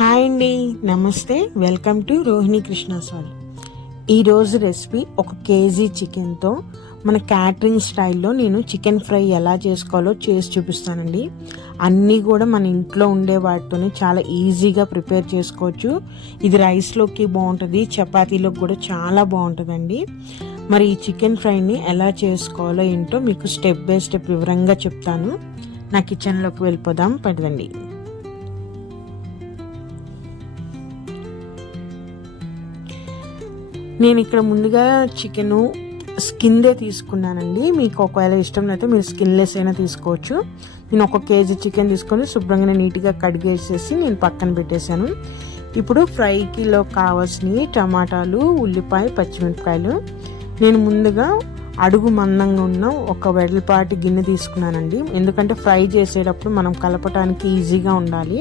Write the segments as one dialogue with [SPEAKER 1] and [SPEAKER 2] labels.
[SPEAKER 1] Hi అండి నమస్తే. Welcome to Rohini Krishna ఈరోజు రెసిపీ ఒక కేజీ చికెన్తో మన క్యాటరింగ్ స్టైల్లో నేను చికెన్ ఫ్రై ఎలా చేసుకోవాలో చేసి చూపిస్తానండి. అన్నీ కూడా మన ఇంట్లో ఉండే వాటితోనే చాలా ఈజీగా ప్రిపేర్ చేసుకోవచ్చు. ఇది రైస్లోకి బాగుంటుంది చపాతీలోకి కూడా చాలా బాగుంటుందండి. మరి ఈ చికెన్ ఫ్రైని ఎలా చేసుకోవాలో ఏంటో మీకు స్టెప్ బై స్టెప్ వివరంగా చెప్తాను. నా కిచెన్లోకి వెళ్ళిపోదాం పడదండి. నేను ఇక్కడ ముందుగా చికెను స్కిన్దే తీసుకున్నానండి. మీకు ఒకవేళ ఇష్టం అయితే మీరు స్కిన్లెస్ అయినా తీసుకోవచ్చు. నేను ఒక కేజీ చికెన్ తీసుకొని శుభ్రంగా నీట్గా కడిగేసేసి నేను పక్కన పెట్టేశాను. ఇప్పుడు ఫ్రైకిలో కావాల్సినవి టమాటాలు ఉల్లిపాయ పచ్చిమిరపకాయలు. నేను ముందుగా అడుగు మందంగా ఉన్న ఒక వెడల్పాటి గిన్నె తీసుకున్నానండి. ఎందుకంటే ఫ్రై చేసేటప్పుడు మనం కలపటానికి ఈజీగా ఉండాలి.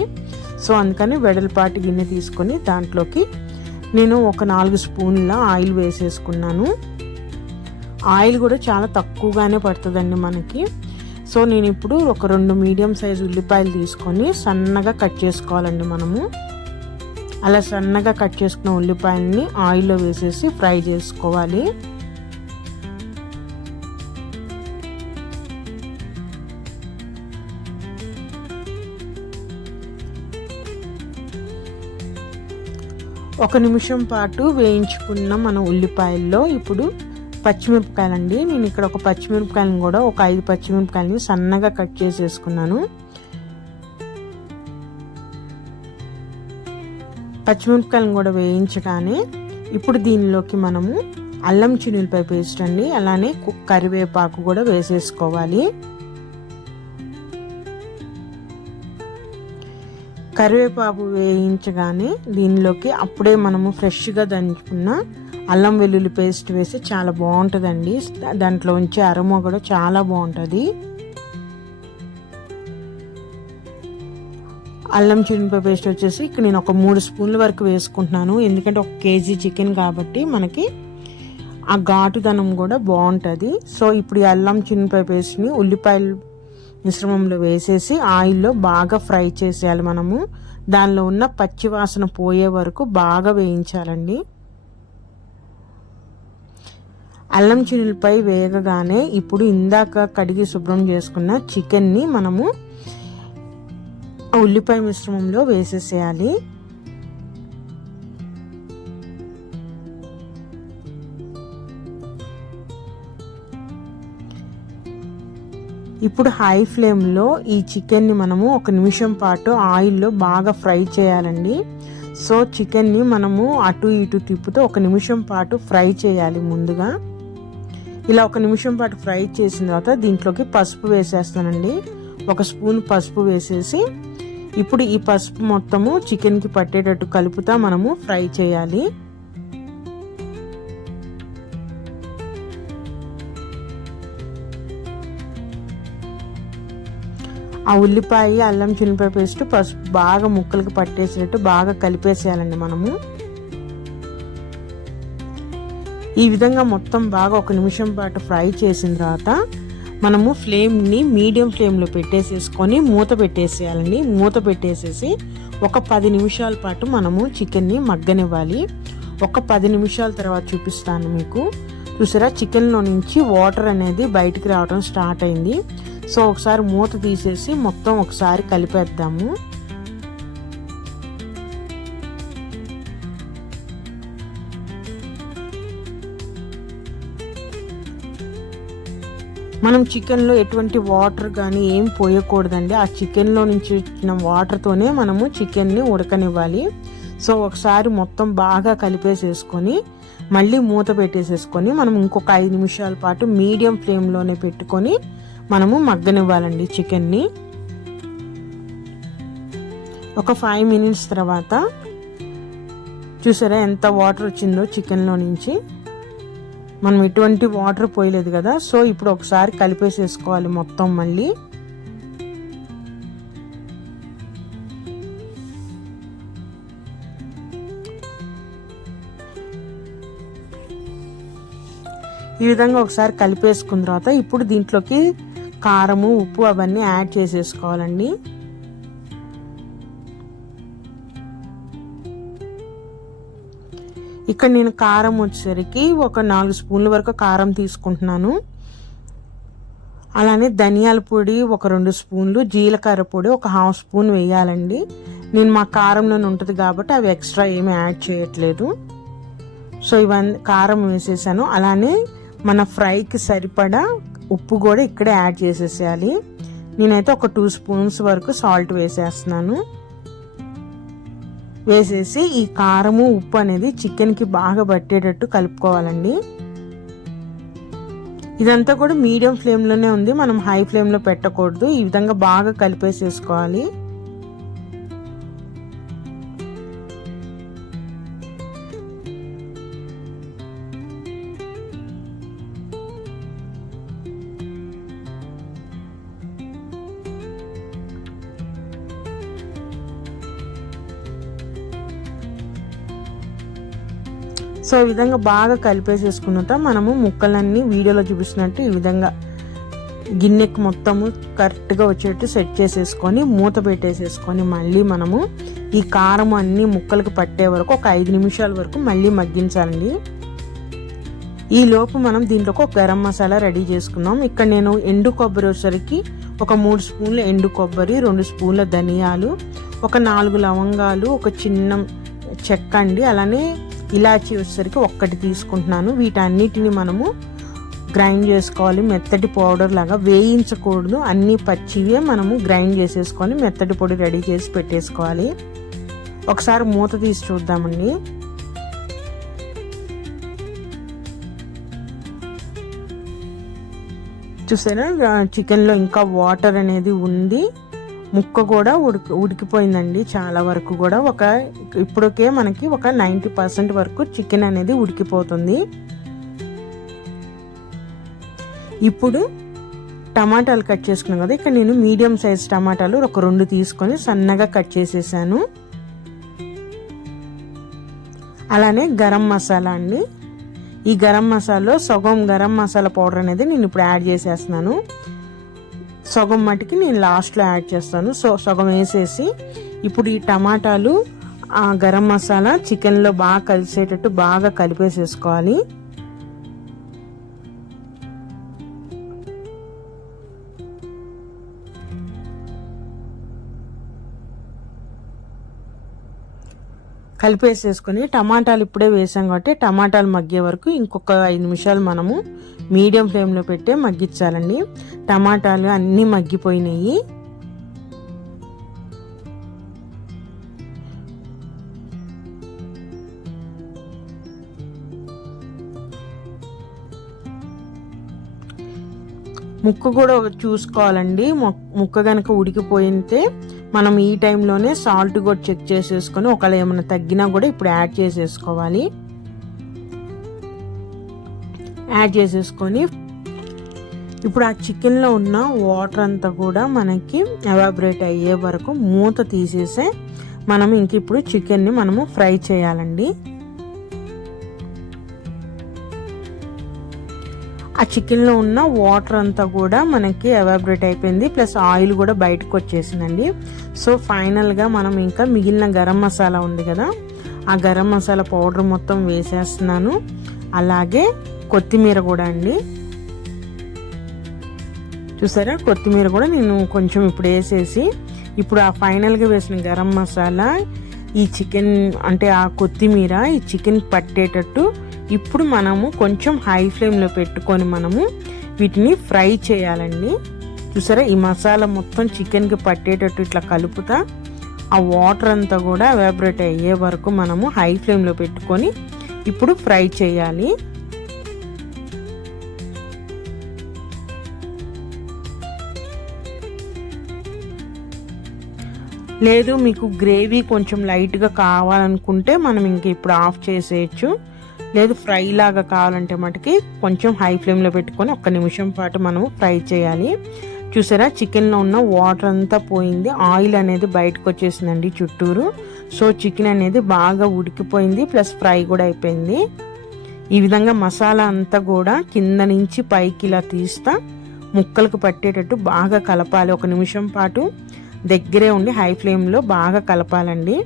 [SPEAKER 1] సో అందుకని వెడల్పాటి గిన్నె తీసుకొని దాంట్లోకి నేను ఒక నాలుగు స్పూన్ల ఆయిల్ వేసేసుకున్నాను. ఆయిల్ కూడా చాలా తక్కువగానే పడుతుందండి మనకి. సో నేను ఇప్పుడు ఒక రెండు మీడియం సైజు ఉల్లిపాయలు తీసుకొని సన్నగా కట్ చేసుకోవాలండి మనము. అలా సన్నగా కట్ చేసుకున్న ఉల్లిపాయలని ఆయిల్లో వేసేసి ఫ్రై చేసుకోవాలి. ఒక నిమిషం పాటు వేయించుకున్న మన ఉల్లిపాయల్లో ఇప్పుడు పచ్చిమిరపకాయలండి. నేను ఇక్కడ ఒక పచ్చిమిరపకాయలను కూడా ఒక ఐదు పచ్చిమిరపకాయలని సన్నగా కట్ చేసేసుకున్నాను. పచ్చిమిరపకాయలను కూడా వేయించగానే ఇప్పుడు దీనిలోకి మనము అల్లం చిన్నులపై పేస్ట్ అండి. అలానే కరివేపాకు కూడా వేసేసుకోవాలి. కరివేపాకు వేయించగానే దీనిలోకి అప్పుడే మనము ఫ్రెష్గా దంచుకున్న అల్లం వెల్లుల్లి పేస్ట్ వేసి చాలా బాగుంటుందండి. దాంట్లో ఉంచే అరమ కూడా చాలా బాగుంటుంది. అల్లం చిన్నపై పేస్ట్ వచ్చేసి ఇక్కడ నేను ఒక మూడు స్పూన్ల వరకు వేసుకుంటున్నాను. ఎందుకంటే ఒక కేజీ చికెన్ కాబట్టి మనకి ఆ ఘాటుదనం కూడా బాగుంటుంది. సో ఇప్పుడు ఈ అల్లం చిన్నపాయ పేస్ట్ని ఉల్లిపాయలు మిశ్రమంలో వేసేసి ఆయిల్లో బాగా ఫ్రై చేసేయాలి మనము. దానిలో ఉన్న పచ్చి వాసన పోయే వరకు బాగా వేయించాలండి. అల్లం చిన్నులపై వేగగానే ఇప్పుడు ఇందాక కడిగి శుభ్రం చేసుకున్న చికెన్ని మనము ఉల్లిపాయ మిశ్రమంలో వేసేసేయాలి. ఇప్పుడు హై ఫ్లేమ్లో ఈ చికెన్ని మనము ఒక నిమిషం పాటు ఆయిల్లో బాగా ఫ్రై చేయాలండి. సో చికెన్ని మనము అటు ఇటు తిప్పుతూ ఒక నిమిషం పాటు ఫ్రై చేయాలి ముందుగా. ఇలా ఒక నిమిషం పాటు ఫ్రై చేసిన తర్వాత దీంట్లోకి పసుపు వేసేస్తానండి. ఒక స్పూన్ పసుపు వేసేసి ఇప్పుడు ఈ పసుపు మొత్తము చికెన్కి పట్టేటట్టు కలుపుతా మనము ఫ్రై చేయాలి. ఆ ఉల్లిపాయ అల్లం చిల్లిపాయ పేస్ట్ పసుపు బాగా ముక్కలకి పట్టేసేటట్టు బాగా కలిపేసేయాలండి మనము. ఈ విధంగా మొత్తం బాగా ఒక నిమిషం పాటు ఫ్రై చేసిన తర్వాత మనము ఫ్లేమ్ని మీడియం ఫ్లేమ్లో పెట్టేసేసుకొని మూత పెట్టేసేయాలండి. మూత పెట్టేసేసి ఒక పది నిమిషాల పాటు మనము చికెన్ని మగ్గనివ్వాలి. ఒక పది నిమిషాల తర్వాత చూపిస్తాను మీకు. చూసారా? చికెన్లో నుంచి వాటర్ అనేది బయటికి రావడం స్టార్ట్ అయింది. సో ఒకసారి మూత తీసేసి మొత్తం ఒకసారి కలిపేద్దాము. మనం చికెన్లో ఎటువంటి వాటర్ కానీ ఏం పోయకూడదండి. ఆ చికెన్లో నుంచి వచ్చిన వాటర్తోనే మనము చికెన్ని ఉడకనివ్వాలి. సో ఒకసారి మొత్తం బాగా కలిపేసేసుకొని మళ్ళీ మూత పెట్టేసేసుకొని మనం ఇంకొక ఐదు నిమిషాల పాటు మీడియం ఫ్లేమ్లోనే పెట్టుకొని మనము మగ్గనివ్వాలండి చికెన్ని. ఒక ఫైవ్ మినిట్స్ తర్వాత చూసారా ఎంత వాటర్ వచ్చిందో చికెన్లో నుంచి. మనం ఎటువంటి వాటర్ పోయలేదు కదా. సో ఇప్పుడు ఒకసారి కలిపేసేసుకోవాలి మొత్తం మళ్ళీ. ఈ విధంగా ఒకసారి కలిపేసుకున్న తర్వాత ఇప్పుడు దీంట్లోకి కారము ఉప్పు అవన్నీ యాడ్ చేసేసుకోవాలండి. ఇక్కడ నేను కారం వచ్చేసరికి ఒక నాలుగు స్పూన్ల వరకు కారం తీసుకుంటున్నాను. అలానే ధనియాల పొడి ఒక రెండు స్పూన్లు జీలకర్ర పొడి ఒక హాఫ్ స్పూన్ వేయాలండి. నేను మా కారంలోనే ఉంటుంది కాబట్టి అవి ఎక్స్ట్రా ఏమి యాడ్ చేయట్లేదు. సో ఇవన్నీ కారం వేసేసాను. అలానే మన ఫ్రైకి సరిపడా ఉప్పు కూడా ఇక్కడే యాడ్ చేసేసేయాలి. నేనైతే ఒక టూ స్పూన్స్ వరకు సాల్ట్ వేసేస్తున్నాను. వేసేసి ఈ కారము ఉప్పు అనేది చికెన్కి బాగా పట్టేటట్టు కలుపుకోవాలండి. ఇదంతా కూడా మీడియం ఫ్లేమ్లోనే ఉంది. మనం హై ఫ్లేమ్లో పెట్టకూడదు. ఈ విధంగా బాగా కలిపేసేసుకోవాలి. సో ఈ విధంగా బాగా కలిపేసేసుకున్నట మనము ముక్కలన్నీ వీడియోలో చూపిస్తున్నట్టు ఈ విధంగా గిన్నెకి మొత్తము కరెక్ట్గా వచ్చేట్టు సెట్ చేసేసుకొని మూత పెట్టేసేసుకొని మళ్ళీ మనము ఈ కారం అన్ని ముక్కలకు పట్టే వరకు ఒక ఐదు నిమిషాల వరకు మళ్ళీ మగ్గించాలండి. ఈ లోపు మనం దీంట్లోకి ఒక గరం మసాలా రెడీ చేసుకున్నాం. ఇక్కడ నేను ఎండు కొబ్బరి వచ్చరికి ఒక మూడు స్పూన్ల ఎండు కొబ్బరి రెండు స్పూన్ల ధనియాలు ఒక నాలుగు లవంగాలు ఒక చిన్న చెక్క అండి. అలానే ఇలాచీ వచ్చేసరికి ఒక్కటి తీసుకుంటున్నాను. వీటన్నిటిని మనము గ్రైండ్ చేసుకోవాలి. మెత్తటి పౌడర్ లాగా వేయించకూడదు. అన్ని పచ్చివే మనము గ్రైండ్ చేసేసుకొని మెత్తటి పొడి రెడీ చేసి పెట్టేసుకోవాలి. ఒకసారి మూత తీసి చూద్దామండి. చూసారా? చికెన్లో ఇంకా వాటర్ అనేది ఉంది. ముక్క కూడా ఉడికి ఉడికిపోయిందండి. చాలా వరకు కూడా ఒక ఇప్పటికే మనకి ఒక నైంటీ పర్సెంట్ వరకు చికెన్ అనేది ఉడికిపోతుంది. ఇప్పుడు టమాటాలు కట్ చేసుకున్నాం కదా ఇక్కడ నేను మీడియం సైజ్ టమాటాలు ఒక రెండు తీసుకొని సన్నగా కట్ చేసేసాను. అలానే గరం మసాలా అండి. ఈ గరం మసాలాలో సగం గరం మసాలా పౌడర్ అనేది నేను ఇప్పుడు యాడ్ చేసేస్తున్నాను. సగం మటుకి నేను లాస్ట్లో యాడ్ చేస్తాను. సో సగం వేసేసి ఇప్పుడు ఈ టమాటాలు గరం మసాలా చికెన్లో బాగా కలిసేటట్టు బాగా కలిపేసేసుకోవాలి. కలిపేసేసుకొని టమాటాలు ఇప్పుడే వేసాం కాబట్టి టమాటాలు మగ్గే వరకు ఇంకొక ఐదు నిమిషాలు మనము మీడియం ఫ్లేమ్లో పెట్టే మగ్గించాలండి. టమాటాలు అన్నీ మగ్గిపోయినాయి. ముక్క కూడా చూసుకోవాలండి. ముక్క కనుక ఉడికిపోయితే మనం ఈ టైంలోనే సాల్ట్ కూడా చెక్ చేసేసుకొని ఒకవేళ ఏమైనా తగ్గినా కూడా ఇప్పుడు యాడ్ చేసేసుకోవాలి. యాడ్ చేసేసుకొని ఇప్పుడు ఆ చికెన్లో ఉన్న వాటర్ అంతా కూడా మనకి ఎవాబరేట్ అయ్యే వరకు మూత తీసేసే మనం ఇంక ఇప్పుడు చికెన్ని మనము ఫ్రై చేయాలండి. ఆ చికెన్లో ఉన్న వాటర్ అంతా కూడా మనకి ఎవాబరేట్ అయిపోయింది. ప్లస్ ఆయిల్ కూడా బయటకు వచ్చేసిందండి. సో ఫైనల్గా మనం ఇంకా మిగిలిన గరం మసాలా ఉంది కదా ఆ గరం మసాలా పౌడర్ మొత్తం వేసేస్తున్నాను. అలాగే కొత్తిమీర కూడా అండి. చూసారా? కొత్తిమీర కూడా నేను కొంచెం ఇప్పుడు వేసేసి ఇప్పుడు ఆ ఫైనల్గా వేసిన గరం మసాలా ఈ చికెన్ అంటే ఆ కొత్తిమీర ఈ చికెన్ పట్టేటట్టు ఇప్పుడు మనము కొంచెం హై ఫ్లేమ్లో పెట్టుకొని మనము వీటిని ఫ్రై చేయాలండి. చూసారా? ఈ మసాలా మొత్తం చికెన్కి పట్టేటట్టు ఇట్లా కలుపుతా ఆ వాటర్ అంతా కూడా ఎవాబరేట్ అయ్యే వరకు మనము హై ఫ్లేమ్లో పెట్టుకొని ఇప్పుడు ఫ్రై చేయాలి. లేదు మీకు గ్రేవీ కొంచెం లైట్గా కావాలనుకుంటే మనం ఇంక ఇప్పుడు ఆఫ్ చేసేయచ్చు. లేదు ఫ్రై లాగా కావాలంటే మటుకి కొంచెం హై ఫ్లేమ్లో పెట్టుకొని ఒక్క నిమిషం పాటు మనము ఫ్రై చేయాలి. చూసారా చికెన్లో ఉన్న వాటర్ అంతా పోయింది. ఆయిల్ అనేది బయటకు వచ్చేసిందండి చుట్టూరు. సో చికెన్ అనేది బాగా ఉడికిపోయింది ప్లస్ ఫ్రై కూడా అయిపోయింది. ఈ విధంగా మసాలా అంతా కూడా కింద నుంచి పైకి ఇలా తీస్తా ముక్కలకు పట్టేటట్టు బాగా కలపాలి. ఒక నిమిషం పాటు దగ్గరే ఉండి హై ఫ్లేమ్లో బాగా కలపాలండి.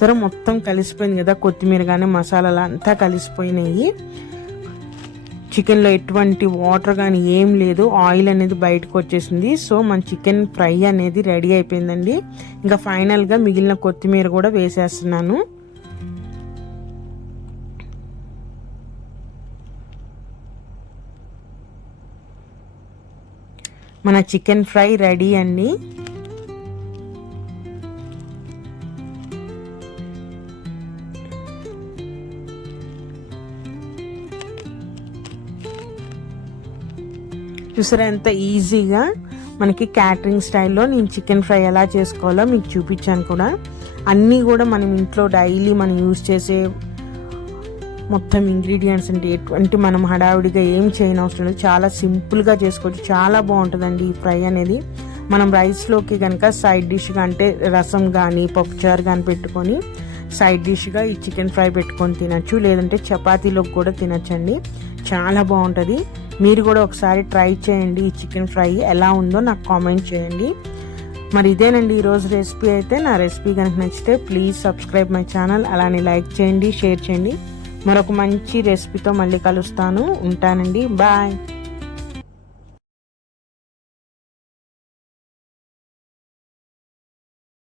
[SPEAKER 1] సరే మొత్తం కలిసిపోయింది కదా కొత్తిమీర కానీ మసాలాలు అంతా కలిసిపోయినాయి. చికెన్లో ఎటువంటి వాటర్ కానీ ఏం లేదు ఆయిల్ అనేది బయటకు వచ్చేసింది. సో మన చికెన్ ఫ్రై అనేది రెడీ అయిపోయిందండి. ఇంకా ఫైనల్గా మిగిలిన కొత్తిమీర కూడా వేసేస్తున్నాను. మన చికెన్ ఫ్రై రెడీ అండి. చూసారా ఎంత ఈజీగా మనకి క్యాటరింగ్ స్టైల్లో నేను చికెన్ ఫ్రై ఎలా చేసుకోవాలో మీకు చూపించాను కూడా. అన్నీ కూడా మనం ఇంట్లో డైలీ మనం యూజ్ చేసే మొత్తం ఇంగ్రీడియంట్స్ అంటే ఎటువంటి మనం హడావిడిగా ఏం చేయనవసరం లేదు. చాలా సింపుల్గా చేసుకోవచ్చు. చాలా బాగుంటుందండి ఈ ఫ్రై అనేది. మనం రైస్లోకి కనుక సైడ్ డిష్గా అంటే రసం కానీ పప్పుచారు కానీ పెట్టుకొని సైడ్ డిష్గా ఈ చికెన్ ఫ్రై పెట్టుకొని తినచ్చు. లేదంటే చపాతీలోకి కూడా తినచ్చండి. చాలా బాగుంటుంది. మీరు కూడా ఒకసారి ట్రై చేయండి ఈ చికెన్ ఫ్రై ఎలా ఉందో నాకు కామెంట్ చేయండి. మరి ఇదేనండి ఈరోజు రెసిపీ అయితే. నా రెసిపీ కనుక నచ్చితే ప్లీజ్ సబ్స్క్రైబ్ మై ఛానల్ అలానే లైక్ చేయండి షేర్ చేయండి. మరొక మంచి రెసిపీతో మళ్ళీ కలుస్తాను. ఉంటానండి. బాయ్.